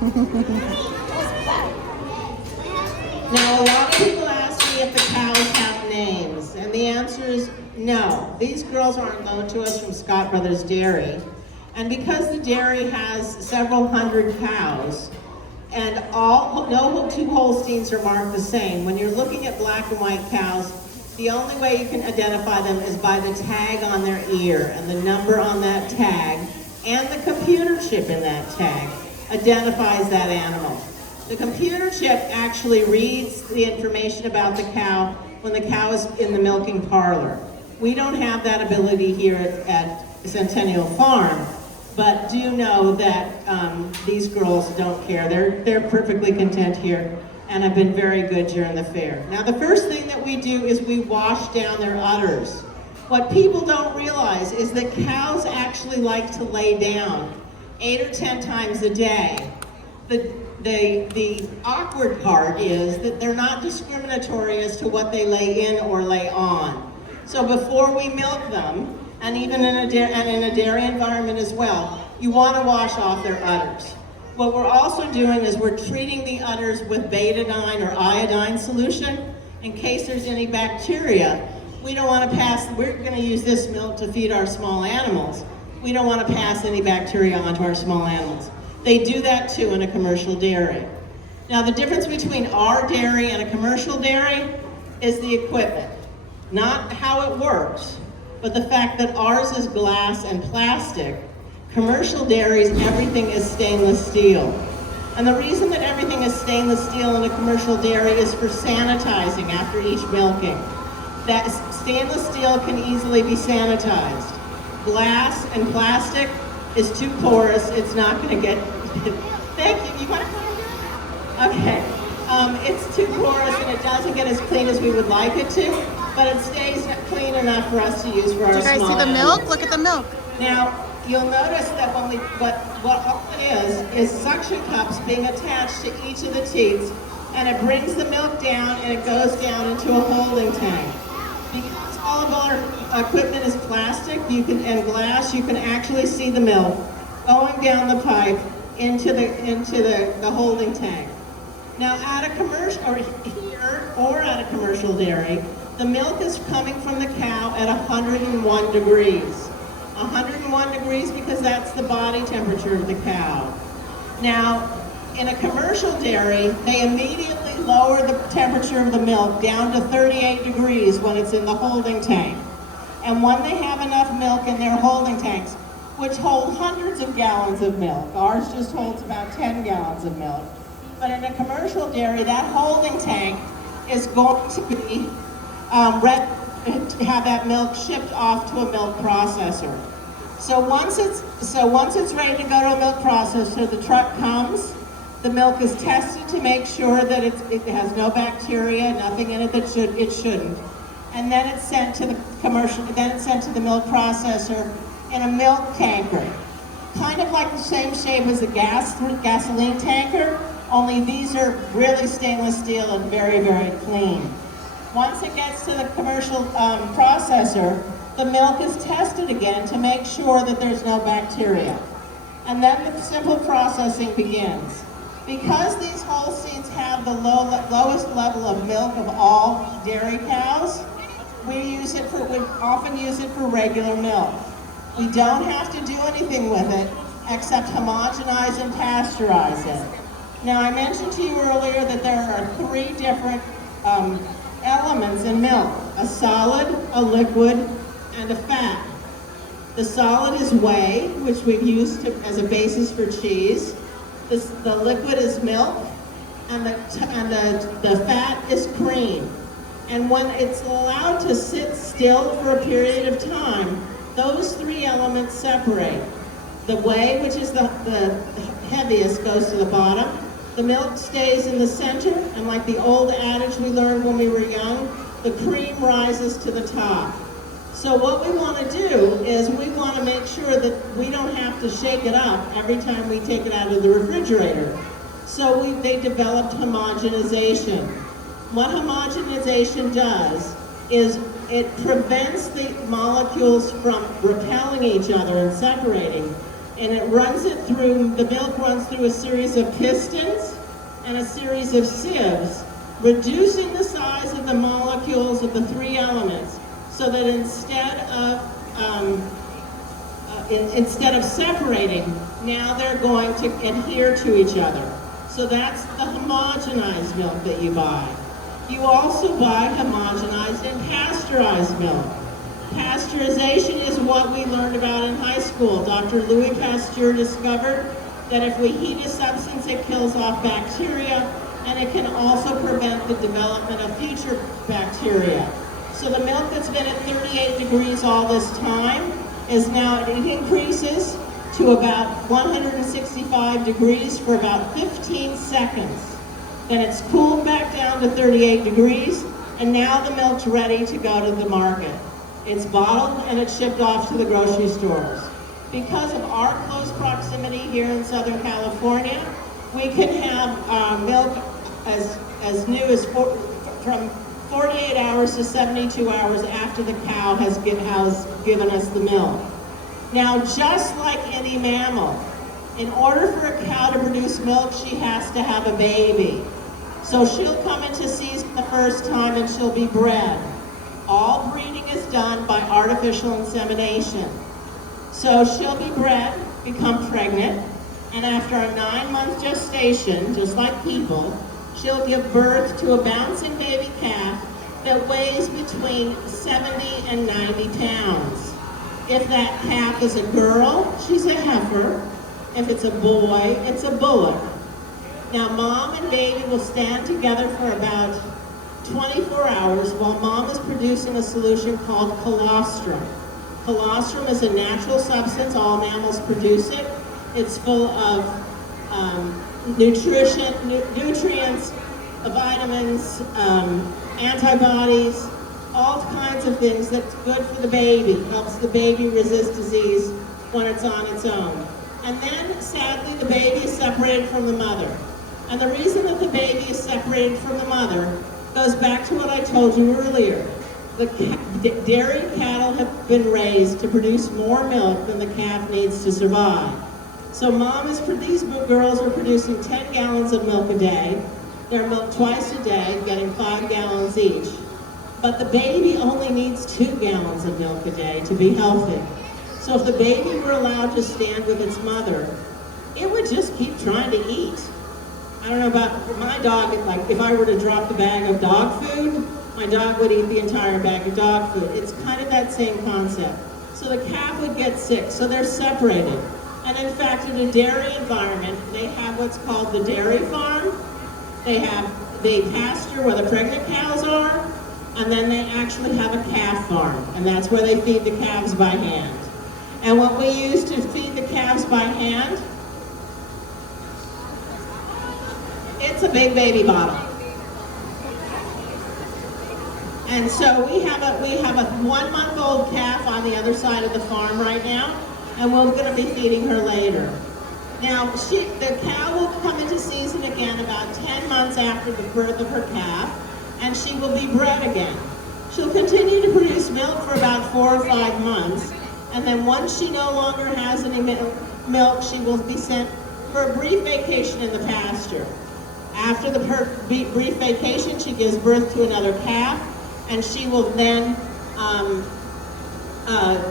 Now, a lot of people ask me if the cows have names, and the answer is no. These girls aren't loaned to us from Scott Brothers Dairy. And because the dairy has several hundred cows, and no two Holsteins are marked the same, when you're looking at black and white cows, the only way you can identify them is by the tag on their ear, and the number on that tag, and the computer chip in that tag identifies that animal. The computer chip actually reads the information about the cow when the cow is in the milking parlor. We don't have that ability here at Centennial Farm, but do know that these girls don't care. They're perfectly content here and have been very good during the fair. Now, the first thing that we do is we wash down their udders. What people don't realize is that cows actually like to lay down 8 or 10 times a day. The awkward part is that they're not discriminatory as to what they lay in or lay on. So before we milk them, and even in a dairy environment as well, you want to wash off their udders. What we're also doing is we're treating the udders with betadine or iodine solution in case there's any bacteria. We don't want to we're going to use this milk to feed our small animals. We don't want to pass any bacteria onto our small animals. They do that too in a commercial dairy. Now, the difference between our dairy and a commercial dairy is the equipment. Not how it works, but the fact that ours is glass and plastic. Commercial dairies, everything is stainless steel. And the reason that everything is stainless steel in a commercial dairy is for sanitizing after each milking. That stainless steel can easily be sanitized. Glass and plastic is too porous, it's not going to get... Thank you, you want to come here? Okay. It's too porous and it doesn't get as clean as we would like it to, but it stays clean enough for us to use for our small Do you guys see the animals. milk? Look at the milk. Now, you'll notice that what all it is suction cups being attached to each of the teats, and it brings the milk down and it goes down into a holding tank. Because all of our equipment is plastic and glass, you can actually see the milk going down the pipe into the holding tank. Now, at a commercial, or at a commercial dairy, the milk is coming from the cow at 101 degrees. 101 degrees because that's the body temperature of the cow. Now, in a commercial dairy, they immediately lower the temperature of the milk down to 38 degrees when it's in the holding tank. And when they have enough milk in their holding tanks, which hold hundreds of gallons of milk, ours just holds about 10 gallons of milk. But in a commercial dairy, that holding tank is going to be ready to have that milk shipped off to a milk processor. So once it's ready to go to a milk processor, the truck comes, the milk is tested to make sure that it has no bacteria, nothing in it that it shouldn't. And then it's sent to the milk processor in a milk tanker. Kind of like the same shape as a gasoline tanker, only these are really stainless steel and very, very clean. Once it gets to the commercial processor, the milk is tested again to make sure that there's no bacteria. And then the simple processing begins. Because these Holsteins have the lowest level of milk of all dairy cows, we often use it for regular milk. We don't have to do anything with it except homogenize and pasteurize it. Now, I mentioned to you earlier that there are 3 different elements in milk: a solid, a liquid, and a fat. The solid is whey, which we've used as a basis for cheese. The liquid is milk, and the fat is cream. And when it's allowed to sit still for a period of time, those 3 elements separate. The whey, which is the heaviest, goes to the bottom. The milk stays in the center, and like the old adage we learned when we were young, the cream rises to the top. So what we want to do is we want to make sure that we don't have to shake it up every time we take it out of the refrigerator. So they developed homogenization. What homogenization does is it prevents the molecules from repelling each other and separating. and it runs it through, the milk runs through a series of pistons and a series of sieves, reducing the size of the molecules of the three elements, so that instead of separating, now they're going to adhere to each other. So that's the homogenized milk that you buy. You also buy homogenized and pasteurized milk. Pasteurization is what we learned about in high school. Dr. Louis Pasteur discovered that if we heat a substance, it kills off bacteria, and it can also prevent the development of future bacteria. So the milk that's been at 38 degrees all this time is now, it increases to about 165 degrees for about 15 seconds. Then it's cooled back down to 38 degrees, and now the milk's ready to go to the market. It's bottled and it's shipped off to the grocery stores. Because of our close proximity here in Southern California, we can have milk as new as from 48 hours to 72 hours after the cow has given us the milk. Now, just like any mammal, in order for a cow to produce milk, she has to have a baby. So she'll come into season the first time and she'll be bred. All breeding is done by artificial insemination. So she'll be bred, become pregnant, and after a 9-month gestation, just like people, she'll give birth to a bouncing baby calf that weighs between 70 and 90 pounds. If that calf is a girl, she's a heifer. If it's a boy, it's a bullock. Now, mom and baby will stand together for about 24 hours while mom is producing a solution called colostrum. Colostrum is a natural substance. All mammals produce it. It's full of nutrients, vitamins, antibodies, all kinds of things that's good for the baby. Helps the baby resist disease when it's on its own. And then, sadly, the baby is separated from the mother. And the reason that the baby is separated from the mother goes back to what I told you earlier. The dairy cattle have been raised to produce more milk than the calf needs to survive. So these girls are producing 10 gallons of milk a day. They're milked twice a day, getting 5 gallons each. But the baby only needs 2 gallons of milk a day to be healthy. So if the baby were allowed to stand with its mother, it would just keep trying to eat. I don't know about my dog, like if I were to drop the bag of dog food, my dog would eat the entire bag of dog food. It's kind of that same concept. So the calf would get sick, so they're separated. And in fact, in a dairy environment, they have what's called the dairy farm. They pasture where the pregnant cows are, and then they actually have a calf farm, and that's where they feed the calves by hand. And what we use to feed the calves by hand, it's a big baby bottle. And so we have a 1-month-old calf on the other side of the farm right now, and we're going to be feeding her later. Now, the cow will come into season again about 10 months after the birth of her calf, and she will be bred again. She'll continue to produce milk for about 4 or 5 months, and then once she no longer has any milk, she will be sent for a brief vacation in the pasture. After the brief vacation, she gives birth to another calf, and she will then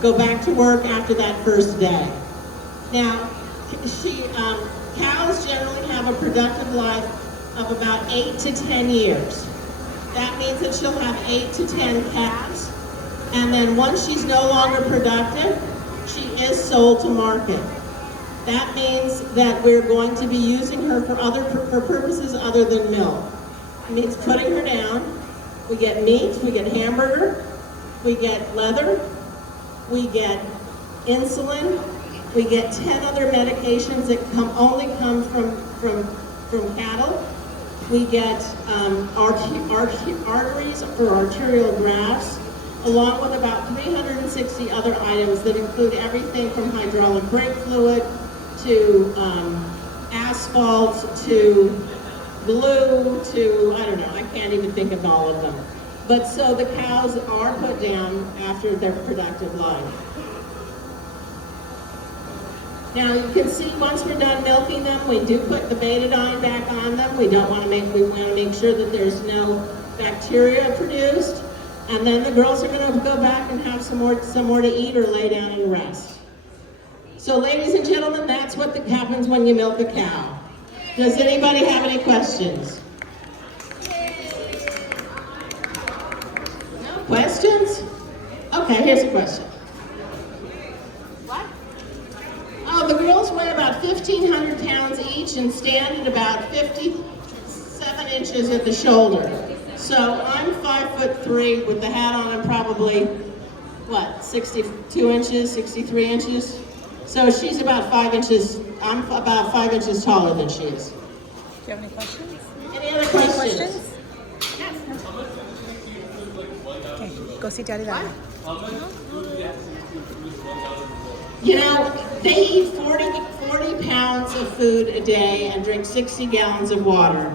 go back to work after that first day. Now, cows generally have a productive life of about 8 to 10 years. That means that she'll have 8 to 10 calves, and then once she's no longer productive, she is sold to market. That means that we're going to be using her for purposes other than milk. It means putting her down. We get meat, we get hamburger, we get leather, we get insulin, we get 10 other medications that only come from cattle. We get arteries for arterial grafts, along with about 360 other items that include everything from hydraulic brake fluid to asphalt to glue to, I don't know, I can't even think of all of them. But so the cows are put down after their productive life. Now you can see once we're done milking them, we do put the betadine back on them. We want to make sure that there's no bacteria produced. And then the girls are going to go back and have some more to eat or lay down and rest. So ladies and gentlemen, that's what happens when you milk a cow. Does anybody have any questions? No questions? Okay, here's a question. What? Oh, the girls weigh about 1,500 pounds each and stand at about 57 inches at the shoulder. So I'm 5'3" with the hat on. I'm probably, what, 62 inches, 63 inches? So she's about 5 inches, I'm about 5 inches taller than she is. Do you have any questions? Any other questions? Yes. Okay, go see Daddy Daddy. You know, they eat 40 pounds of food a day and drink 60 gallons of water.